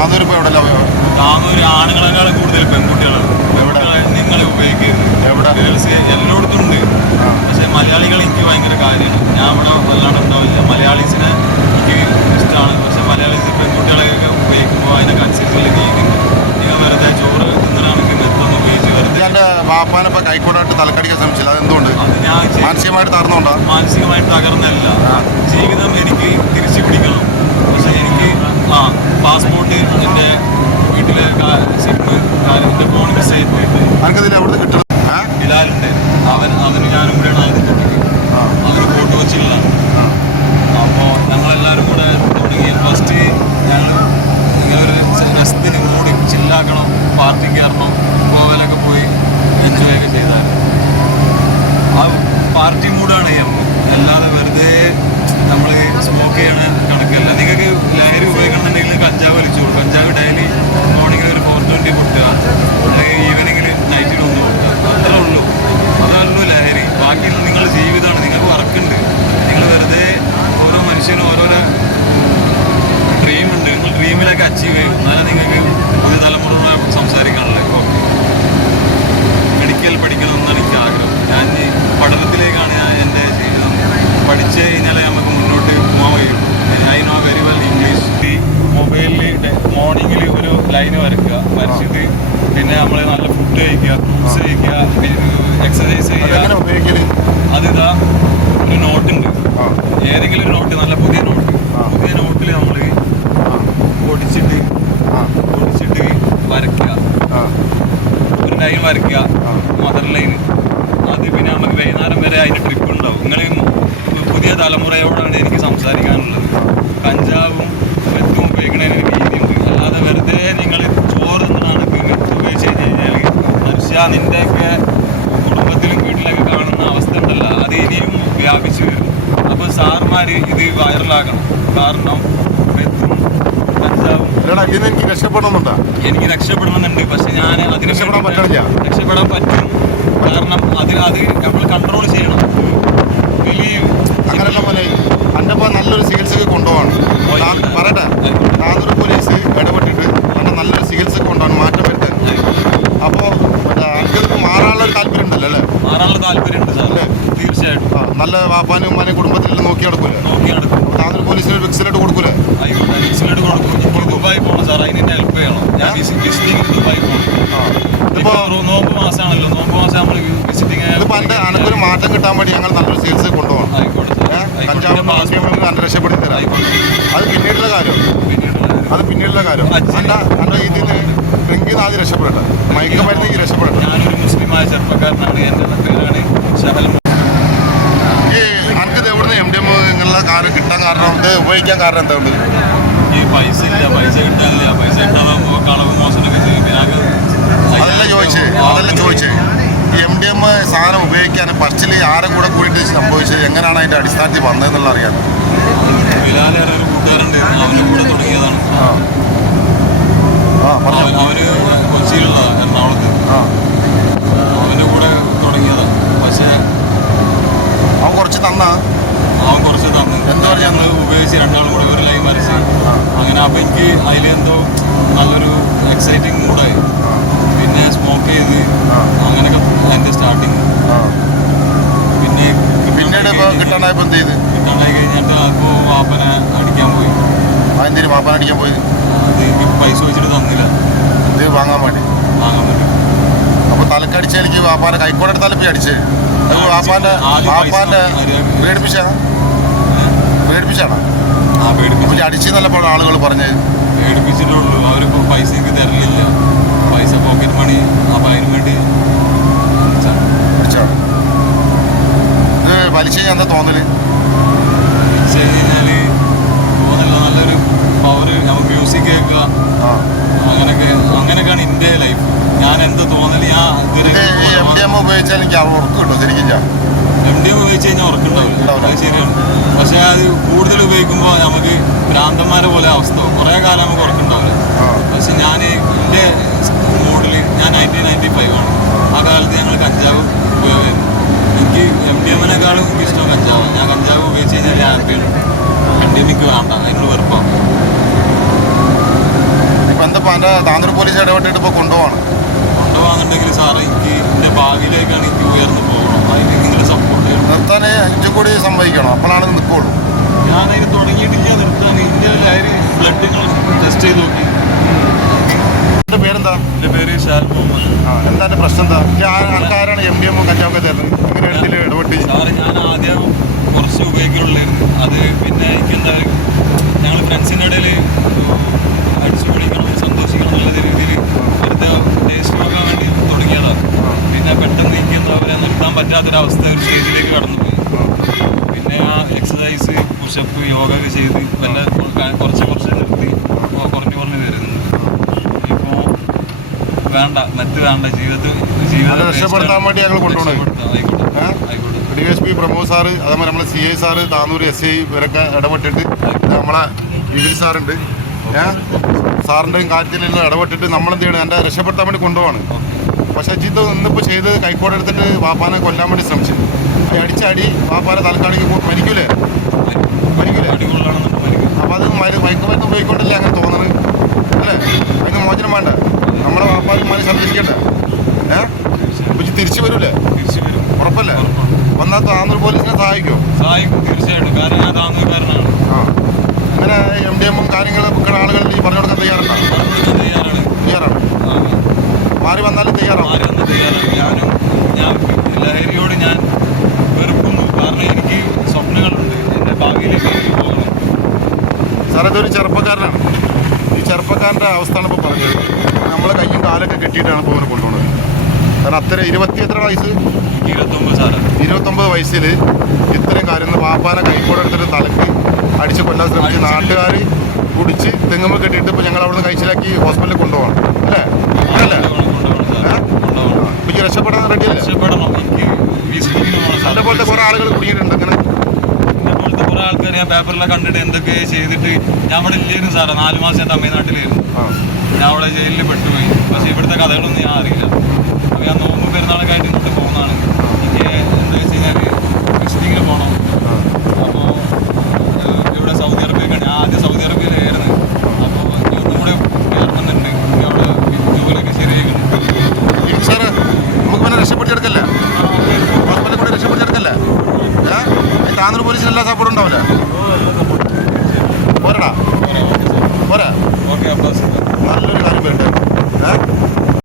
താന്നൂർ ഇപ്പോൾ എവിടെ? താന്നൂർ ആണുങ്ങളെക്കാളും കൂടുതൽ പെൺകുട്ടികളാണ്. നിങ്ങൾ ഉപയോഗിക്കുന്നത് എവിടെ? ഗേൾസ് എല്ലായിടത്തും ഉണ്ട്. പക്ഷെ മലയാളികൾ എനിക്ക് ഭയങ്കര കാര്യമാണ്. ഞാൻ ഇവിടെ വല്ലാണ്ട് ഉണ്ടാവില്ല. മലയാളീസിനെ എനിക്ക് ഇഷ്ടമാണ്. പക്ഷെ മലയാളീസ് പെൺകുട്ടികളെയൊക്കെ ഉപയോഗിക്കുമ്പോൾ അതിനൊക്കെ അനുസരിച്ചുള്ള രീതിയുണ്ട്. നിങ്ങൾ വെറുതെ ചോറ് തിന്നണമെങ്കിൽ മെത്തൊന്ന് ഉപയോഗിച്ച് വെറുതെ എൻ്റെ വാപ്പാനിപ്പോൾ കൈക്കൂടായിട്ട് തലക്കടിക്കാൻ ശ്രമിച്ചില്ല. അതെന്തുകൊണ്ട്? അത് ഞാൻ മാനസികമായിട്ട് തകർന്നുകൊണ്ടോ? മാനസികമായിട്ട് തകർന്നല്ല. ജീവിതം എനിക്ക് തിരിച്ചു പിടിക്കണം. പക്ഷെ എനിക്ക് പാസ്പോർട്ട് എൻ്റെ വീട്ടിലെ സിമ്മ് എൻ്റെ ഫോൺ മിസ്സായി പോയിട്ട് എനിക്കതിൽ എവിടെ നിന്ന് കിട്ടുന്നത്? ബിലാലുണ്ട്. അവന് ഞാനും കൂടെയാണ് ആയത് തുടങ്ങി. അവന് ഫോട്ടോ വെച്ചിട്ടുള്ളതാണ്. അപ്പോൾ ഞങ്ങളെല്ലാവരും കൂടെ തുടങ്ങി. ഫസ്റ്റ് ഞങ്ങൾ ഇങ്ങനെ ഒരു രസത്തിന് കൂടി ചില്ലാക്കണം, പാർട്ടിക്ക് കയറണം, ഗോവയിലൊക്കെ പോയി എൻജോയ് ഒക്കെ ചെയ്തായിരുന്നു. ആ പാർട്ടി മൂഡാണ് അല്ലാതെ വെറുതെ നമ്മൾ സ്മോക്ക് ചെയ്യണ കണക്കല്ല. നിങ്ങൾക്ക് ലഹരി ഉപയോഗിക്കണമെന്നുണ്ടെങ്കിൽ കഞ്ചാവ് വലിച്ചോളൂ. കഞ്ചാവ് ഡെയിലി മോർണിംഗിൽ ഒരു 420 പൊട്ടുക, അല്ലെങ്കിൽ ഈവനിങ്ങിൽ നൈറ്റിൽ 1 പൊട്ടുക, അത്രേ ഉള്ളൂ. അതല്ലോ ലഹരി. ബാക്കി നിങ്ങളുടെ ജീവിതമാണ്. നിങ്ങൾക്ക് വർക്കുണ്ട്. നിങ്ങൾ വെറുതെ ഓരോ മനുഷ്യനും ഓരോരോ ഡ്രീമുണ്ട്. നിങ്ങൾ ഡ്രീമിലൊക്കെ അച്ചീവ് ചെയ്യും. എന്നാലും നിങ്ങൾക്ക് പുതിയ തലമുറയോട് സംസാരിക്കാനുള്ളത്. ഇപ്പോൾ മെഡിക്കൽ പഠിക്കണമെന്നാണ് എനിക്ക് ആഗ്രഹം. ഞാൻ പഠനത്തിലേക്കാണ് എൻ്റെ ജീവിതം. പഠിച്ച് കഴിഞ്ഞാലേ നമുക്ക് മുന്നോട്ട് പോകാൻ കഴിയും. I know very well English. ഈ മൊബൈലിൽ മോർണിംഗിൽ ഒരു ലൈന് വരച്ചിട്ട് പിന്നെ നമ്മൾ നല്ല ഫുഡ് കഴിക്കുക, ഫ്രൂട്ട്സ് കഴിക്കുക, എക്സസൈസ് ചെയ്യുക. അതിതാ ഒരു നോട്ടുണ്ട്. ഏതെങ്കിലും ഒരു നോട്ട്, നല്ല പുതിയ നോട്ടിൽ നമ്മൾ പൊടിച്ചിട്ട് വരയ്ക്കുക. ഒരു ലൈൻ വരയ്ക്കുക, മദർ ലൈൻ. അത് പിന്നെ നമുക്ക് വൈകുന്നേരം വരെ അതിൻ്റെ ട്രിപ്പ് ഉണ്ടാവും. നിങ്ങൾ പുതിയ തലമുറയോടാണ് എനിക്ക് സംസാരിക്കാനുള്ളത്. കഞ്ചാവും മെത്തും ഉപയോഗിക്കുന്നതിന് രീതിയുണ്ട്. അല്ലാതെ വെറുതെ നിങ്ങൾ ചോറ് തിന്നാണ് മെത്ത് ഉപയോഗിച്ച് കഴിഞ്ഞാൽ മനുഷ്യ നിൻ്റെയൊക്കെ കുടുംബത്തിലും വീട്ടിലൊക്കെ കാണുന്ന അവസ്ഥ ഉണ്ടല്ലോ, അത് ഇനിയും വ്യാപിച്ചു വരും. അപ്പോൾ സാർമാർ ഇത് വൈറലാക്കണം. കാരണം മെത്തും കഞ്ചാവും എനിക്ക് രക്ഷപ്പെടണമെന്നുണ്ട്. എനിക്ക് രക്ഷപ്പെടണമെന്നുണ്ട്. പക്ഷെ ഞാൻ അതിന് രക്ഷപ്പെടാൻ പറ്റും. കാരണം അത് നമ്മൾ കൺട്രോൾ ചെയ്യണം. അങ്ങനെയുള്ള പോലെ എൻ്റെ ഇപ്പോൾ നല്ലൊരു ചികിത്സക്ക് കൊണ്ടുപോകണം. പറയട്ടെ, താന്നൂർ പോലീസ് ഇടപെട്ടിട്ട് എൻ്റെ നല്ലൊരു ചികിത്സക്ക് കൊണ്ടുപോകണം, മാറ്റം വരുത്താൻ. അപ്പോൾ എനിക്ക് മാറാനുള്ള താല്പര്യം ഉണ്ടല്ലോ അല്ലേ? മാറാനുള്ള താല്പര്യമുണ്ട് സാർ. തീർച്ചയായിട്ടും. നല്ല വാപ്പാനും ഉമ്മാനും കുടുംബത്തിൽ നോക്കി നടക്കൂലേ? താന്നൂർ പോലീസിന് ഒരു വിക്സിലിട്ട് കൊടുക്കൂലേ? വിക്സിലിട്ട് കൊടുക്കും. ഇപ്പോൾ ദുബായി പോകണം സാർ, അതിനെ ഹെൽപ്പ് ചെയ്യണം. ഞാൻ വിസിറ്റിംഗ് ദുബായി പോകണം. ഇപ്പോൾ നോമ്പ് മാസമാണല്ലോ, നോമ്പ് മാസം നമ്മൾ വിസിറ്റിംഗ്. ഇതിപ്പോൾ എൻ്റെ അനക്കൊരു മാറ്റം കിട്ടാൻ വേണ്ടി ഞങ്ങൾ നല്ലൊരു ചികിത്സ കൊണ്ടുപോകണം. കഞ്ചാവ് നല്ല രക്ഷപ്പെടുത്തി തരാം. അത് പിന്നീടുള്ള കാര്യം. എൻ്റെ ഇതിന് ഡ്രിങ്കിൽ നിന്ന് ആദ്യം രക്ഷപ്പെടട്ടെ, മയക്കുമരുന്ന് രക്ഷപ്പെടട്ടെ. ഞാനൊരു മുസ്ലിമായ ചെറുപ്പക്കാരനാണ്. എൻ്റെ പേരാണ് ഷഹൽ. ഈ എനിക്കിത് എവിടുന്ന് MDM ഇങ്ങനെയുള്ള കാര്യം കിട്ടാൻ കാരണം, ഇത് ഉപയോഗിക്കാൻ കാരണം എന്താ ഉണ്ട്? ഈ പൈസ ഇല്ല, പൈസ കിട്ടാനില്ല. പൈസ കിട്ടാതെ കളവ് മോശമൊക്കെ ചെയ്യും. അതല്ല ചോദിച്ചേ ഈ MDM സാധനം ഉപയോഗിക്കാൻ ഫസ്റ്റിൽ ആരെ കൂടെ കൂടിയിട്ട് സംഭവിച്ചത്, എങ്ങനെയാണ് അതിൻ്റെ അടിസ്ഥാനത്തിൽ വന്നതെന്നുള്ള അറിയാം. ബിലാലേറെ ഒരു കൂട്ടുകാരുണ്ട്, അവൻ്റെ കൂടെ തുടങ്ങിയതാണ്. അവന് കൊച്ചിയിലുള്ള എറണാകുളത്ത് അവൻ്റെ കൂടെ തുടങ്ങിയതാണ്. പക്ഷേ അവൻ കുറച്ച് തന്നു. എന്താ പറയുക, ഞങ്ങൾ ഉപയോഗിച്ച് രണ്ടാളും കൂടെ ഒരു ലൈൻ വരച്ച് അങ്ങനെ. അപ്പോൾ എനിക്ക് അതിലെന്തോ നല്ലൊരു എക്സൈറ്റിംഗ് മൂഡായി. പിന്നെ സ്മോക്ക് ചെയ്ത് അങ്ങനെയൊക്കെ എൻ്റെ സ്റ്റാർട്ടിങ്. പിന്നീട് ഇപ്പോൾ കിട്ടാണ്ടായപ്പോൾ എന്ത് ചെയ്ത്? കിട്ടാണ്ടായി കഴിഞ്ഞിട്ട് അപ്പോൾ വാപ്പനെ അടിക്കാൻ പോയി. അതെന്തിന് വാപ്പനെ അടിക്കാൻ പോയി? അത് എനിക്ക് പൈസ വെച്ചിട്ട് തന്നില്ല. ഇത് വാങ്ങാൻ വേണ്ടി. അപ്പോൾ തലക്കടിച്ചാൽ എനിക്ക് വാപ്പാൻ്റെ കൈക്കോടെ തലപ്പി അടിച്ച്. അത് വാപ്പാൻ്റെ പേടിപ്പിച്ചാണോ? അടിച്ചെന്നല്ലപ്പോൾ ആളുകൾ പറഞ്ഞത്. പേടിപ്പിച്ചിട്ടുള്ളൂ. അവരിപ്പോൾ പൈസ എനിക്ക് തരലില്ല. പൈസ പോക്കറ്റ് മണി. അപ്പോൾ അതിന് വേണ്ടി ഇത് വലിച്ചു കഴിഞ്ഞാൽ എന്താ തോന്നല്? വലിച്ചു കഴിഞ്ഞാൽ തോന്നല്ല, നല്ലൊരു പവർ. നമുക്ക് മ്യൂസിക് കേൾക്കുക, അങ്ങനെയൊക്കെയാണ് എൻ്റെ ലൈഫ്. ഞാൻ എന്ത് തോന്നല്, MDM ഉപയോഗിച്ചാൽ എനിക്ക് ഉറക്കം കിട്ടും ശരിക്കും. MDM ഉപയോഗിച്ച് കഴിഞ്ഞാൽ ഉറക്കുണ്ടാവില്ല, അത് ശരിയാണ്. പക്ഷെ അത് കൂടുതൽ ഉപയോഗിക്കുമ്പോൾ നമുക്ക് ഭ്രാന്തന്മാരെ പോലെ അവസ്ഥ. കുറേ കാലം നമുക്ക് ഉറക്കുണ്ടാവില്ല. പക്ഷെ ഞാൻ എൻ്റെ മൂഡിൽ ഞാൻ 1995 ആണ്. ആ കാലത്ത് ഞങ്ങൾ കഞ്ചാവ് ഉപയോഗമായിരുന്നു. എനിക്ക് MDM-നേക്കാളും ഇഷ്ടം കഞ്ചാവ്. ഞാൻ കഞ്ചാവ് ഉപയോഗിച്ച് കഴിഞ്ഞാൽ ഞാൻ ഹാപ്പിയാണ്. MDM-ക്ക് വേണ്ട, അതിനോട് വെറുപ്പാണ്. ഇപ്പോൾ എൻ്റെ താന്നൂർ പോലീസ് ഇടപെട്ടിട്ട് ഇപ്പോൾ കൊണ്ടുപോകാന്നുണ്ടെങ്കിൽ സാറ് എനിക്ക് എൻ്റെ ഭാവിയിലേക്കാണ് എനിക്ക് ഉയർന്നു പോകണം. അതിന് നിങ്ങൾ സപ്പോർട്ട് ചെയ്യണം. നിർത്താൻ ഇഞ്ചും കൂടി സംഭവിക്കണം, അപ്പോഴാണ് ഇത് നിൽക്കുള്ളൂ. ഞാനതിന് തുടങ്ങിയിട്ടില്ല നിർത്താൻ. ഇതിൻ്റെ ലഹരി ബ്ലഡ് ടെസ്റ്റ് ചെയ്ത് നോക്കി. എൻ്റെ പേരെന്താ? എൻ്റെ പേര് ഷാൽ മുഹമ്മദ്. എന്താ എൻ്റെ പ്രശ്നം എന്താ? ആൾക്കാരാണ് MDM കഞ്ചാവൊക്കെ തരുന്നത്, ഇങ്ങനെ ഇതിൽ ഇടപെട്ട്. സാറ് ഞാൻ ആദ്യം കുറച്ച് ഉപയോഗിക്കുള്ളായിരുന്നു. അത് പിന്നെ എനിക്കെന്താ ഞങ്ങൾ ഫ്രണ്ട്സിൻ്റെ ഇടയിൽ അടിച്ചു പൊളിക്കണം, സന്തോഷിക്കണം എന്നുള്ള രീതിയിൽ വെറുതെ ടേസ്റ്റ് നോക്കാൻ വേണ്ടി തുടങ്ങിയതാണ്. പിന്നെ പെട്ടെന്ന് എനിക്ക് എന്താ പറയുക നിർത്താൻ പറ്റാത്തൊരവസ്ഥ ഒരു സ്റ്റേജിലേക്ക് കടന്നുപോയി. പിന്നെ ആ എക്സസൈസ് പുഷപ്പ് യോഗ ഒക്കെ ചെയ്ത് വല്ല കുറച്ച് നിർത്തി കുറഞ്ഞ് വരുന്നുണ്ട്. ഇപ്പോൾ വേണ്ട വേണ്ട ജീവിതം രക്ഷപ്പെടുത്താൻ വേണ്ടി ഞങ്ങൾ കൊണ്ടുപോകണം. DSP പ്രമോദ് സാറ്, അതേപോലെ നമ്മളെ CI സാറ്, താന്നൂർ SI ഇവരൊക്കെ ഇടപെട്ടിട്ട് നമ്മളെ വിപിൻ സാറുണ്ട്, സാറിൻ്റെയും കാര്യത്തിലെല്ലാം ഇടപെട്ടിട്ട് നമ്മളെന്ത് ചെയ്യണം, എൻ്റെ രക്ഷപ്പെടുത്താൻ വേണ്ടി കൊണ്ടുപോവാണ്. പക്ഷേ ഇത് ഇന്നിപ്പോൾ ചെയ്ത് കൈക്കോട് എടുത്തിട്ട് വാപ്പാനെ കൊല്ലാൻ വേണ്ടി ശ്രമിച്ചു. അടിച്ചടി വാപ്പാനെ തലക്കാണിക്ക് മരിക്കൂലേ? അപ്പോൾ അത് മയക്കുമരുന്ന് ഉപയോഗിക്കൊണ്ടല്ലേ അങ്ങനെ തോന്നുന്നത് അല്ലേ? അതിന് മോചനം വേണ്ട, നമ്മുടെ വാപ്പാന്മാരെ സംരക്ഷിക്കട്ടെ. അപ്പോൾ തിരിച്ചു വരൂലേ? ഉറപ്പല്ലേ? വന്നാൽ താന്നൂർ പോലീസിനെ സഹായിക്കും തീർച്ചയായിട്ടും. കാരണം ഞാൻ താന്നൂർക്കാരനാണ്. അങ്ങനെ MDM കാര്യങ്ങളും വെക്കുന്ന ആളുകൾ ഈ പറഞ്ഞു കൊടുക്കാൻ തയ്യാറാണ്. മാറി വന്നാലും തയ്യാറാണ്. ഞാൻ ലഹരിയോട് ഞാൻ വെറുക്കുന്നു. കാരണം എനിക്ക് സ്വപ്നങ്ങളുണ്ട്, എൻ്റെ ഭാവിയിലേക്ക് പോകണം. സാർ ഇതൊരു ചെറുപ്പക്കാരനാണ്. ഈ ചെറുപ്പക്കാരൻ്റെ അവസ്ഥയാണ് ഇപ്പോൾ പറഞ്ഞത്. നമ്മളെ കയ്യും കാലൊക്കെ കെട്ടിയിട്ടാണ് ഇപ്പോൾ അവനെ കൊണ്ടുപോകുന്നത്. കാരണം അത്ര എത്ര വയസ്സ്? 29 വയസ്സിൽ ഇത്രയും കാര്യങ്ങൾ വാപ്പാനെ കൈക്കോടെ എടുത്തിട്ട് തലക്ക് അടിച്ച് കൊല്ലാൻ ശ്രമിച്ച് നാട്ടുകാർ കുടിച്ച് തെങ്ങുമ്പോൾ കെട്ടിയിട്ട് ഇപ്പോൾ ഞങ്ങൾ അവിടുന്ന് കഴിച്ചിലാക്കി ഹോസ്പിറ്റലിൽ കൊണ്ടുപോകണം അല്ലേ? ഇപ്പോൾ ഈ രക്ഷപ്പെടാൻ റെഡിയല്ലേ? എൻ്റെ പോലത്തെ കുറേ ആളുകൾ കുടുങ്ങിയിട്ടുണ്ട്. അങ്ങനെ ഇതുപോലത്തെ കുറേ ആൾക്കാർ ഞാൻ പേപ്പറിലൊക്കെ കണ്ടിട്ട് എന്തൊക്കെ ചെയ്തിട്ട് ഞാൻ അവിടെ ഇല്ലായിരുന്നു സാറേ. 4 മാസം ഞാൻ തമിഴ്നാട്ടിലായിരുന്നു. ഞാൻ അവിടെ ജയിലിൽ പെട്ടുപോയി. പക്ഷേ ഇവിടുത്തെ കഥകളൊന്നും ഞാൻ അറിയില്ല. അപ്പോൾ ഞാൻ നോമ്പ് പെരുന്നാളൊക്കെ ആയിട്ട് ഇങ്ങോട്ട് പോകുന്നതാണ്. എനിക്ക് എന്താ വെച്ച് കഴിഞ്ഞാൽ വിസിറ്റിങ്ങിന് പോകണം. അപ്പോൾ ഇവിടെ സൗദി അറേബ്യക്കാണ്. ഞാൻ ആദ്യം സൗദി അറേബ്യയിലായിരുന്നു. അപ്പോൾ ഒന്നും കൂടെ കയറണമെന്നുണ്ട്. അവിടെ ജോലിയൊക്കെ ശരിയായിട്ടുണ്ട്. സാറ് നമുക്ക് പിന്നെ രക്ഷപ്പെടുത്തിയെടുക്കല്ലേ? ഹോസ്പിറ്റലിൽ കൂടെ രക്ഷപ്പെടുത്തിയെടുക്കല്ലേ? താന്നൂർ പോലീസിന് എല്ലാ സപ്പോർട്ടും ഉണ്ടാവില്ല.